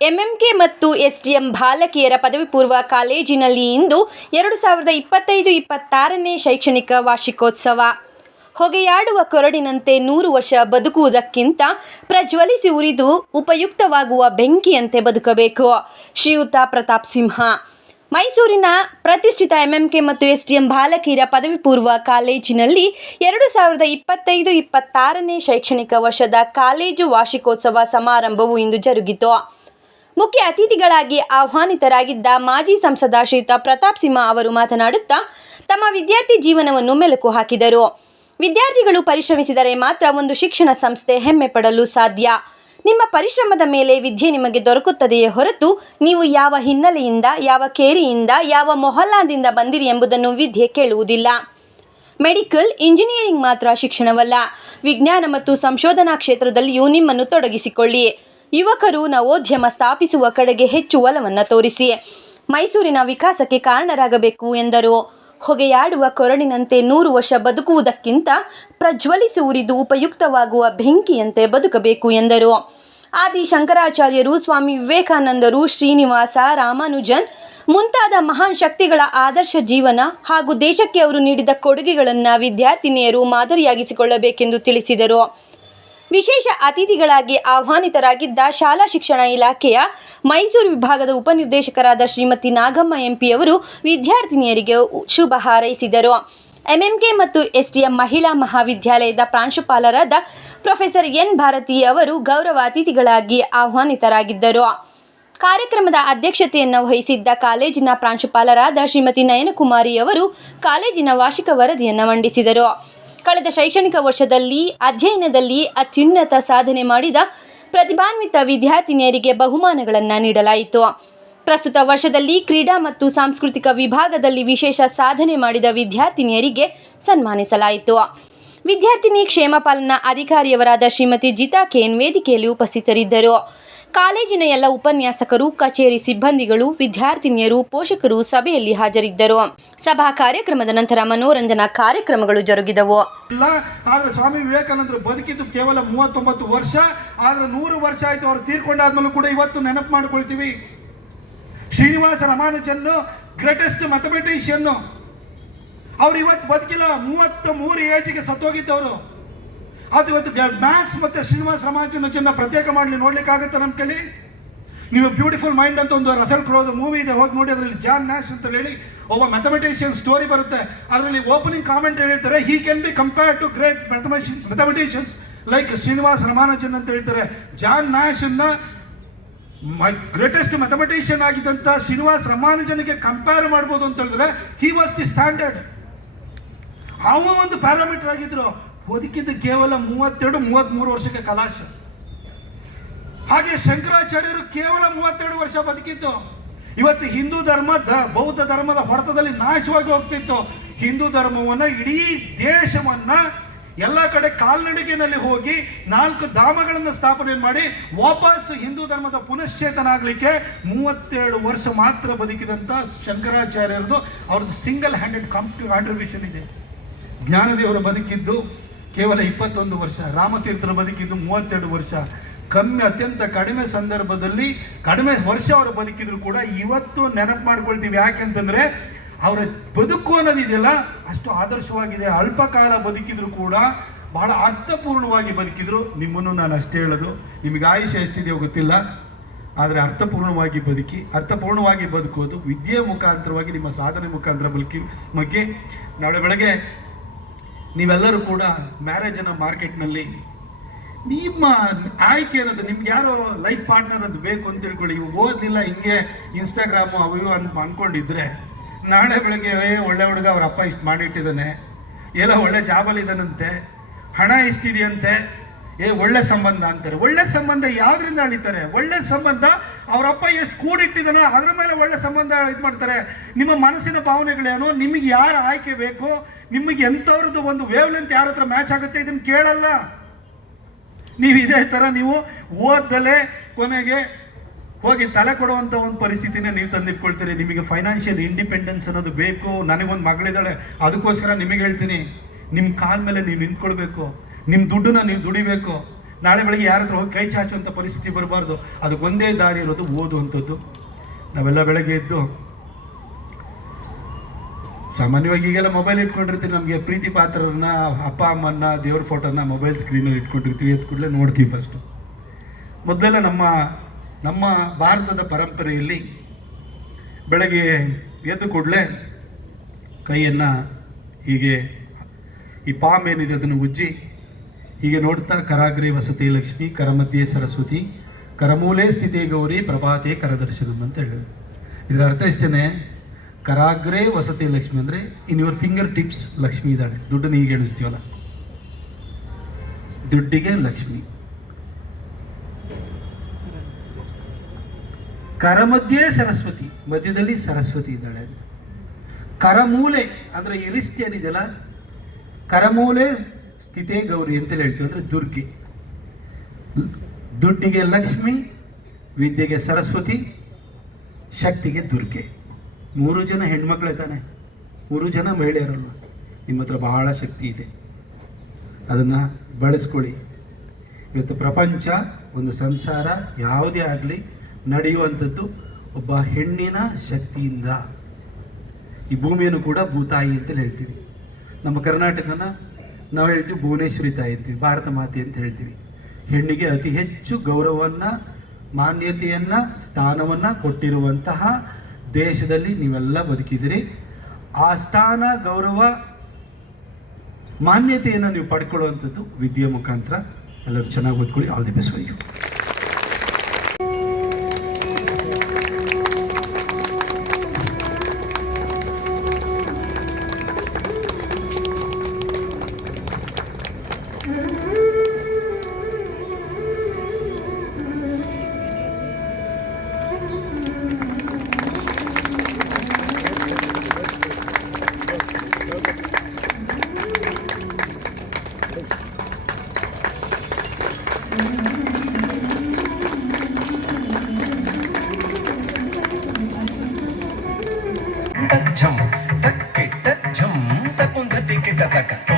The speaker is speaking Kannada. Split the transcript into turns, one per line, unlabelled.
ಎಂಎಂಕೆ ಮತ್ತು ಎಸ್ಡಿಎಂ ಬಾಲಕಿಯರ ಪದವಿ ಪೂರ್ವ ಕಾಲೇಜಿನಲ್ಲಿ ಇಂದು ಎರಡು ಸಾವಿರದ ಇಪ್ಪತ್ತೈದು ಇಪ್ಪತ್ತಾರನೇ ಶೈಕ್ಷಣಿಕ ವಾರ್ಷಿಕೋತ್ಸವ. ಹೊಗೆಯಾಡುವ ಕೊರಡಿನಂತೆ ನೂರು ವರ್ಷ ಬದುಕುವುದಕ್ಕಿಂತ ಪ್ರಜ್ವಲಿಸಿ ಉರಿದು ಉಪಯುಕ್ತವಾಗುವ ಬೆಂಕಿಯಂತೆ ಬದುಕಬೇಕು. ಶ್ರೀಯುತ ಪ್ರತಾಪ್ ಸಿಂಹ. ಮೈಸೂರಿನ ಪ್ರತಿಷ್ಠಿತ ಎಂಎಂಕೆ ಮತ್ತು ಎಸ್ಡಿಎಂ ಬಾಲಕಿಯರ ಪದವಿ ಪೂರ್ವ ಕಾಲೇಜಿನಲ್ಲಿ ಎರಡು ಸಾವಿರದ ಇಪ್ಪತ್ತೈದು ಇಪ್ಪತ್ತಾರನೇ ಶೈಕ್ಷಣಿಕ ವರ್ಷದ ಕಾಲೇಜು ವಾರ್ಷಿಕೋತ್ಸವ ಸಮಾರಂಭವು ಇಂದು ಜರುಗಿತು. ಮುಖ್ಯ ಅತಿಥಿಗಳಾಗಿ ಆಹ್ವಾನಿತರಾಗಿದ್ದ ಮಾಜಿ ಸಂಸದ ಶ್ರೀಯುತ ಪ್ರತಾಪ್ ಸಿಂಹ ಅವರು ಮಾತನಾಡುತ್ತಾ ತಮ್ಮ ವಿದ್ಯಾರ್ಥಿ ಜೀವನವನ್ನು ಮೆಲುಕು ಹಾಕಿದರು. ವಿದ್ಯಾರ್ಥಿಗಳು ಪರಿಶ್ರಮಿಸಿದರೆ ಮಾತ್ರ ಒಂದು ಶಿಕ್ಷಣ ಸಂಸ್ಥೆ ಹೆಮ್ಮೆ ಪಡಲು ಸಾಧ್ಯ. ನಿಮ್ಮ ಪರಿಶ್ರಮದ ಮೇಲೆ ವಿದ್ಯೆ ನಿಮಗೆ ದೊರಕುತ್ತದೆಯೇ ಹೊರತು ನೀವು ಯಾವ ಹಿನ್ನೆಲೆಯಿಂದ, ಯಾವ ಕೇರಿಯಿಂದ, ಯಾವ ಮೊಹಲ್ಲಾದಿಂದ ಬಂದಿರಿ ಎಂಬುದನ್ನು ವಿದ್ಯೆ ಕೇಳುವುದಿಲ್ಲ. ಮೆಡಿಕಲ್ ಇಂಜಿನಿಯರಿಂಗ್ ಮಾತ್ರ ಶಿಕ್ಷಣವಲ್ಲ. ವಿಜ್ಞಾನ ಮತ್ತು ಸಂಶೋಧನಾ ಕ್ಷೇತ್ರದಲ್ಲಿಯೂ ನಿಮ್ಮನ್ನು ತೊಡಗಿಸಿಕೊಳ್ಳಿ. ಯುವಕರು ನವೋದ್ಯಮ ಸ್ಥಾಪಿಸುವ ಕಡೆಗೆ ಹೆಚ್ಚು ಒಲವನ್ನು ತೋರಿಸಿ. ಮೈಸೂರಿನ ವಿಕಾಸಕ್ಕೆ ಕಾರಣರಾಗಬೇಕು ಎಂದರು. ಹೊಗೆಯಾಡುವ ಕೊರಳಿನಂತೆ ನೂರು ವರ್ಷ ಬದುಕುವುದಕ್ಕಿಂತ ಪ್ರಜ್ವಲಿಸುವುದು ಉಪಯುಕ್ತವಾಗುವ ಬೆಂಕಿಯಂತೆ ಬದುಕಬೇಕು ಎಂದರು. ಆದಿ ಶಂಕರಾಚಾರ್ಯರು ಸ್ವಾಮಿ ವಿವೇಕಾನಂದರು, ಶ್ರೀನಿವಾಸ, ರಾಮಾನುಜನ್ ಮುಂತಾದ ಮಹಾನ್ ಶಕ್ತಿಗಳ ಆದರ್ಶ ಜೀವನ ಹಾಗೂ ದೇಶಕ್ಕೆ ಅವರು ನೀಡಿದ ಕೊಡುಗೆಗಳನ್ನು ವಿದ್ಯಾರ್ಥಿನಿಯರು ಮಾದರಿಯಾಗಿಸಿಕೊಳ್ಳಬೇಕೆಂದು ತಿಳಿಸಿದರು. ವಿಶೇಷ ಅತಿಥಿಗಳಾಗಿ ಆಹ್ವಾನಿತರಾಗಿದ್ದ ಶಾಲಾ ಶಿಕ್ಷಣ ಇಲಾಖೆಯ ಮೈಸೂರು ವಿಭಾಗದ ಉಪನಿರ್ದೇಶಕರಾದ ಶ್ರೀಮತಿ ನಾಗಮ್ಮ ಎಂಪಿಯವರು ವಿದ್ಯಾರ್ಥಿನಿಯರಿಗೆ ಶುಭ ಹಾರೈಸಿದರು. ಎಂಎಂಕೆ ಮತ್ತು ಎಸ್ಡಿಎಂ ಮಹಿಳಾ ಮಹಾವಿದ್ಯಾಲಯದ ಪ್ರಾಂಶುಪಾಲರಾದ ಪ್ರೊಫೆಸರ್ ಎನ್ ಭಾರತಿ ಅವರು ಗೌರವ ಅತಿಥಿಗಳಾಗಿ ಆಹ್ವಾನಿತರಾಗಿದ್ದರು. ಕಾರ್ಯಕ್ರಮದ ಅಧ್ಯಕ್ಷತೆಯನ್ನು ವಹಿಸಿದ್ದ ಕಾಲೇಜಿನ ಪ್ರಾಂಶುಪಾಲರಾದ ಶ್ರೀಮತಿ ನಯನಕುಮಾರಿ ಅವರು ಕಾಲೇಜಿನ ವಾರ್ಷಿಕ ವರದಿಯನ್ನು ಮಂಡಿಸಿದರು. ಕಳೆದ ಶೈಕ್ಷಣಿಕ ವರ್ಷದಲ್ಲಿ ಅಧ್ಯಯನದಲ್ಲಿ ಅತ್ಯುನ್ನತ ಸಾಧನೆ ಮಾಡಿದ ಪ್ರತಿಭಾನ್ವಿತ ವಿದ್ಯಾರ್ಥಿನಿಯರಿಗೆ ಬಹುಮಾನಗಳನ್ನು ನೀಡಲಾಯಿತು. ಪ್ರಸ್ತುತ ವರ್ಷದಲ್ಲಿ ಕ್ರೀಡಾ ಮತ್ತು ಸಾಂಸ್ಕೃತಿಕ ವಿಭಾಗದಲ್ಲಿ ವಿಶೇಷ ಸಾಧನೆ ಮಾಡಿದ ವಿದ್ಯಾರ್ಥಿನಿಯರಿಗೆ ಸನ್ಮಾನಿಸಲಾಯಿತು. ವಿದ್ಯಾರ್ಥಿನಿ ಕ್ಷೇಮ ಪಾಲನಾ ಅಧಿಕಾರಿಯವರಾದ ಶ್ರೀಮತಿ ಜಿತಾ ಕೇನ್ ವೇದಿಕೆಯಲ್ಲಿ ಉಪಸ್ಥಿತರಿದ್ದರು. ಕಾಲೇಜಿನ ಎಲ್ಲ ಉಪನ್ಯಾಸಕರು, ಕಚೇರಿ ಸಿಬ್ಬಂದಿಗಳು, ವಿದ್ಯಾರ್ಥಿನಿಯರು, ಪೋಷಕರು ಸಭೆಯಲ್ಲಿ ಹಾಜರಿದ್ದರು. ಸಭಾ ಕಾರ್ಯಕ್ರಮದ ನಂತರ ಮನೋರಂಜನಾ ಕಾರ್ಯಕ್ರಮಗಳು ಜರುಗಿದವು.
ಇಲ್ಲ, ಆದ್ರೆ ಸ್ವಾಮಿ ವಿವೇಕಾನಂದರು ಬದುಕಿದ್ದು ಕೇವಲ ಮೂವತ್ತೊಂಬತ್ತು ವರ್ಷ, ಆದ್ರೆ ನೂರು ವರ್ಷ ಆಯ್ತು ಅವರು ತೀರ್ಕೊಂಡಾದ್ಮೇಲೂ ಕೂಡ ಇವತ್ತು ನೆನಪು ಮಾಡ್ಕೊಳ್ತೀವಿ. ಶ್ರೀನಿವಾಸ ರಾಮಾನುಜನ್ ಗ್ರೇಟೆಸ್ಟ್ ಮ್ಯಾಥಮೆಟಿಷಿಯನ್ನು ಅವ್ರು ಇವತ್ತು ಬದುಕಿಲ್ಲ ಮೂವತ್ತ ಮೂರು ಏಜ್ಗೆ ಸತ್ತೋಗಿದ್ದವರು. ಅದು ಇವತ್ತು ಮ್ಯಾಥ್ಸ್ ಮತ್ತೆ ಶ್ರೀನಿವಾಸ ಚಿನ್ನ ಪ್ರತ್ಯೇಕ ಮಾಡಲಿ ನೋಡ್ಲಿಕ್ಕಾಗತ್ತೆ ನಮ್ಮ ಕೈಲಿ? ನೀವು ಬ್ಯೂಟಿಫುಲ್ ಮೈಂಡ್ ಅಂತ ಒಂದು ರಸಲ್ ಕ್ರೋದು ಮೂವಿ ಇದೆ, ಹೋಗಿ ನೋಡಿ ಅದರಲ್ಲಿ ಜಾನ್ ನ್ಯಾಶ್ ಅಂತ ಹೇಳಿ ಒಬ್ಬ ಮ್ಯಾಥಮೆಟಿಷಿಯನ್ ಸ್ಟೋರಿ ಬರುತ್ತೆ. ಅದರಲ್ಲಿ ಓಪನಿಂಗ್ ಕಾಮೆಂಟ್ ಹೇಳ್ತಾರೆ he can be compare to great mathematician mathematicians like Srinivas Ramanujan ಅಂತ ಹೇಳ್ತಾರೆ. ಜಾನ್ ನ್ಯಾಶ್ ಅನ್ನ ಗ್ರೇಟೆಸ್ಟ್ ಮ್ಯಾಥಮೆಟಿಷಿಯನ್ ಆಗಿದ್ದಂಥ ಶ್ರೀನಿವಾಸ್ ರಾಮಾನುಜನಿಗೆ ಕಂಪೇರ್ ಮಾಡ್ಬೋದು ಅಂತ ಹೇಳಿದ್ರೆ ಹಿ ವಾಸ್ ದಿ ಸ್ಟ್ಯಾಂಡರ್ಡ್ ಅವ ಒಂದು ಪ್ಯಾರಾಮೀಟರ್ ಆಗಿದ್ರು. ಬದುಕಿದ್ದು ಕೇವಲ ಮೂವತ್ತೆರಡು ಮೂವತ್ತ್ಮೂರು ವರ್ಷಕ್ಕೆ ಕಲಾಶ. ಹಾಗೆ ಶಂಕರಾಚಾರ್ಯರು ಕೇವಲ ಮೂವತ್ತೆರಡು ವರ್ಷ ಬದುಕಿತ್ತು. ಇವತ್ತು ಹಿಂದೂ ಧರ್ಮ ಬೌದ್ಧ ಧರ್ಮದ ಹೊಡೆತದಲ್ಲಿ ನಾಶವಾಗಿ ಹೋಗ್ತಿತ್ತು. ಹಿಂದೂ ಧರ್ಮವನ್ನು ಇಡೀ ದೇಶವನ್ನ ಎಲ್ಲ ಕಡೆ ಕಾಲ್ನಡಿಗೆನಲ್ಲಿ ಹೋಗಿ ನಾಲ್ಕು ಧಾಮಗಳನ್ನು ಸ್ಥಾಪನೆ ಮಾಡಿ ವಾಪಸ್ ಹಿಂದೂ ಧರ್ಮದ ಪುನಶ್ಚೇತನ ಆಗಲಿಕ್ಕೆ ಮೂವತ್ತೆರಡು ವರ್ಷ ಮಾತ್ರ ಬದುಕಿದಂಥ ಶಂಕರಾಚಾರ್ಯರದು ಅವ್ರದ್ದು ಸಿಂಗಲ್ ಹ್ಯಾಂಡೆಡ್ ಕಾಂಟ್ರಿಬ್ಯೂಷನ್ ಇದೆ. ಜ್ಞಾನದೇವರು ಬದುಕಿದ್ದು ಕೇವಲ ಇಪ್ಪತ್ತೊಂದು ವರ್ಷ. ರಾಮತೀರ್ಥರ ಬದುಕಿದ್ದು ಮೂವತ್ತೆರಡು ವರ್ಷ. ಕಮ್ಮಿ, ಅತ್ಯಂತ ಕಡಿಮೆ ಸಂದರ್ಭದಲ್ಲಿ ಕಡಿಮೆ ವರ್ಷ ಅವರು ಬದುಕಿದ್ರು ಕೂಡ ಇವತ್ತು ನೆನಪು ಮಾಡ್ಕೊಳ್ತೀವಿ. ಯಾಕೆಂತಂದ್ರೆ ಅವರ ಬದುಕು ಅನ್ನೋದಿದೆಯಲ್ಲ ಅಷ್ಟು ಆದರ್ಶವಾಗಿದೆ. ಅಲ್ಪ ಕಾಲ ಬದುಕಿದ್ರು ಕೂಡ ಬಹಳ ಅರ್ಥಪೂರ್ಣವಾಗಿ ಬದುಕಿದ್ರು. ನಿಮ್ಮನ್ನು ನಾನು ಅಷ್ಟೇ ಹೇಳೋದು. ನಿಮಗೆ ಆಯುಷ್ಯ ಎಷ್ಟಿದೆಯೋ ಗೊತ್ತಿಲ್ಲ. ಆದರೆ ಅರ್ಥಪೂರ್ಣವಾಗಿ ಬದುಕಿ, ಅರ್ಥಪೂರ್ಣವಾಗಿ ಬದುಕೋದು ವಿದ್ಯೆ ಮುಖಾಂತರವಾಗಿ, ನಿಮ್ಮ ಸಾಧನೆ ಮುಖಾಂತರ ಬದುಕಿ ಬಗ್ಗೆ ನಾಳೆ ಬೆಳಗ್ಗೆ ನೀವೆಲ್ಲರೂ ಕೂಡ ಮ್ಯಾರೇಜನ್ನು ಮಾರ್ಕೆಟ್ನಲ್ಲಿ ನಿಮ್ಮ ಆಯ್ಕೆ ಅನ್ನೋದು ನಿಮ್ಗೆ ಯಾರೋ ಲೈಫ್ ಪಾರ್ಟ್ನರ್ ಅದು ಬೇಕು ಅಂತ ತಿಳ್ಕೊಳ್ಳಿ. ಇವು ಓದ್ಲಿಲ್ಲ, ಹಿಂಗೆ ಇನ್ಸ್ಟಾಗ್ರಾಮು ಅವು ಇವು ಅನ್ ಅನ್ಕೊಂಡಿದ್ರೆ ನಾಳೆ ಬೆಳಗ್ಗೆ ಒಳ್ಳೆ ಹುಡುಗ ಅವ್ರ ಅಪ್ಪ ಇಷ್ಟು ಮಾಡಿಟ್ಟಿದ್ದಾನೆ. ಎಲ್ಲ ಒಳ್ಳೆ ಜಾಬಲ್ಲಿ ಇದ್ದಾನಂತೆ. ಹಣ ಇಷ್ಟಿದೆಯಂತೆ ಏ, ಒಳ್ಳೆ ಸಂಬಂಧ ಅಂತಾರೆ. ಒಳ್ಳೆ ಸಂಬಂಧ ಯಾವ್ದ್ರಿಂದ ಅಳಿತಾರೆ? ಒಳ್ಳೆ ಸಂಬಂಧ ಅವರಪ್ಪ ಎಷ್ಟು ಕೂಡಿಟ್ಟಿದ್ದಾನೋ ಅದ್ರ ಮೇಲೆ ಒಳ್ಳೆ ಸಂಬಂಧ ಇದು ಮಾಡ್ತಾರೆ. ನಿಮ್ಮ ಮನಸ್ಸಿನ ಭಾವನೆಗಳೇನು ನಿಮಗೆ ಯಾರ ಆಯ್ಕೆ ಬೇಕು? ನಿಮಗೆ ಎಂಥವ್ರದ್ದು ಒಂದು ವೇವ್ ಲೆಂತ್ ಯಾರ ಹತ್ರ ಮ್ಯಾಚ್ ಆಗುತ್ತೆ ಇದನ್ನು ಕೇಳಲ್ಲ. ನೀವು ಇದೇ ಥರ ನೀವು ಓದ್ದಲೇ ಕೊನೆಗೆ ಹೋಗಿ ತಲೆ ಕೊಡುವಂಥ ಒಂದು ಪರಿಸ್ಥಿತಿನ ನೀವು ತಂದಿಟ್ಕೊಳ್ತೀರಿ. ನಿಮಗೆ ಫೈನಾನ್ಷಿಯಲ್ ಇಂಡಿಪೆಂಡೆನ್ಸ್ ಅನ್ನೋದು ಬೇಕು. ನನಗೊಂದು ಮಗಳಿದ್ದಾಳೆ. ಅದಕ್ಕೋಸ್ಕರ ನಿಮಗೆ ಹೇಳ್ತೀನಿ. ನಿಮ್ಮ ಕಾಲ ಮೇಲೆ ನೀವು ನಿಂತ್ಕೊಳ್ಬೇಕು. ನಿಮ್ಮ ದುಡ್ಡನ್ನ ನೀವು ದುಡಿಬೇಕು. ನಾಳೆ ಬೆಳಗ್ಗೆ ಯಾರ ಹತ್ರ ಹೋಗಿ ಕೈ ಚಾಚುವಂಥ ಪರಿಸ್ಥಿತಿ ಬರಬಾರ್ದು. ಅದಕ್ಕೊಂದೇ ದಾರಿ ಇರೋದು ಓದುವಂಥದ್ದು ನಾವೆಲ್ಲ ಬೆಳಗ್ಗೆ ಎದ್ದು, ಸಾಮಾನ್ಯವಾಗಿ ಈಗೆಲ್ಲ ಮೊಬೈಲ್ ಇಟ್ಕೊಂಡಿರ್ತೀವಿ ನಮಗೆ ಪ್ರೀತಿ ಪಾತ್ರರನ್ನ, ಅಪ್ಪ, ಅಮ್ಮನ್ನ, ದೇವ್ರ ಫೋಟೋನ ಮೊಬೈಲ್ ಸ್ಕ್ರೀನಲ್ಲಿ ಇಟ್ಕೊಂಡಿರ್ತೀವಿ. ಎದ್ದು ಕೂಡಲೇ ನೋಡ್ತೀವಿ ಫಸ್ಟು ಮೊದಲೆಲ್ಲ ನಮ್ಮ ನಮ್ಮ ಭಾರತದ ಪರಂಪರೆಯಲ್ಲಿ ಬೆಳಗ್ಗೆ ಎದ್ದು ಕೂಡಲೇ ಕೈಯನ್ನು ಹೀಗೆ ಈ ಪಾಮ್ ಏನಿದೆ ಅದನ್ನು ಉಜ್ಜಿ ಹೀಗೆ ನೋಡ್ತಾ ಕರಾಗ್ರೆ ವಸತಿ ಲಕ್ಷ್ಮಿ, ಕರಮಧ್ಯೆ ಸರಸ್ವತಿ, ಕರಮೂಲೆ ಸ್ಥಿತಿ ಗೌರಿ, ಪ್ರಭಾತೆ ಕರದರ್ಶನಂ ಅಂತ ಹೇಳಿ. ಇದರ ಅರ್ಥ ಇಷ್ಟೇ ಕರಾಗ್ರೆ ವಸತಿ ಲಕ್ಷ್ಮಿ ಅಂದರೆ in your finger tips Lakshmi ಇದ್ದಾಳೆ. ದುಡ್ಡನ್ನು ಹೀಗೆ ಎಣಿಸ್ತೀವಲ್ಲ. ದುಡ್ಡಿಗೆ ಲಕ್ಷ್ಮಿ. ಕರಮಧ್ಯೆ ಸರಸ್ವತಿ, ಮಧ್ಯದಲ್ಲಿ ಸರಸ್ವತಿ ಇದ್ದಾಳೆ ಅಂತ. ಕರಮೂಲೆ ಅಂದರೆ ಇರಿಸ್ಟ್ ಏನಿದೆಯಲ್ಲ ಕರಮೂಲೆ ಸ್ಥಿತೇ ಗೌರಿ ಅಂತ ಹೇಳ್ತೀವಿ ಅಂದರೆ ದುರ್ಗೆ. ದುಡ್ಡಿಗೆ ಲಕ್ಷ್ಮಿ, ವಿದ್ಯೆಗೆ ಸರಸ್ವತಿ, ಶಕ್ತಿಗೆ ದುರ್ಗೆ. ಮೂರು ಜನ ಹೆಣ್ಮಕ್ಳೇ ತಾನೆ ಮೂರು ಜನ ಮಹಿಳೆಯರಲ್ಲ. ನಿಮ್ಮ ಹತ್ರ ಬಹಳ ಶಕ್ತಿ ಇದೆ. ಅದನ್ನು ಬಳಸ್ಕೊಳ್ಳಿ. ಇವತ್ತು ಪ್ರಪಂಚ, ಒಂದು ಸಂಸಾರ ಯಾವುದೇ ಆಗಲಿ ನಡೆಯುವಂಥದ್ದು ಒಬ್ಬ ಹೆಣ್ಣಿನ ಶಕ್ತಿಯಿಂದ. ಈ ಭೂಮಿಯನ್ನು ಕೂಡ ಭೂತಾಯಿ ಅಂತಲೇ ಹೇಳ್ತೀವಿ. ನಮ್ಮ ಕರ್ನಾಟಕನ ನಾವು ಹೇಳ್ತೀವಿ ಭುವನೇಶ್ವರಿ ತಾಯಿ ಅಂತೀವಿ, ಭಾರತ ಮಾತೆ ಅಂತ ಹೇಳ್ತೀವಿ. ಹೆಣ್ಣಿಗೆ ಅತಿ ಹೆಚ್ಚು ಗೌರವವನ್ನು, ಮಾನ್ಯತೆಯನ್ನು, ಸ್ಥಾನವನ್ನು ಕೊಟ್ಟಿರುವಂತಹ ದೇಶದಲ್ಲಿ ನೀವೆಲ್ಲ ಬದುಕಿದಿರಿ ಆ ಸ್ಥಾನ, ಗೌರವ, ಮಾನ್ಯತೆಯನ್ನು ನೀವು ಪಡ್ಕೊಳ್ಳುವಂಥದ್ದು ವಿದ್ಯೆ ಮುಖಾಂತರ. ಎಲ್ಲರೂ ಚೆನ್ನಾಗಿ ಓದ್ಕೊಳ್ಳಿ. All the best for you
Taca, taca, taca.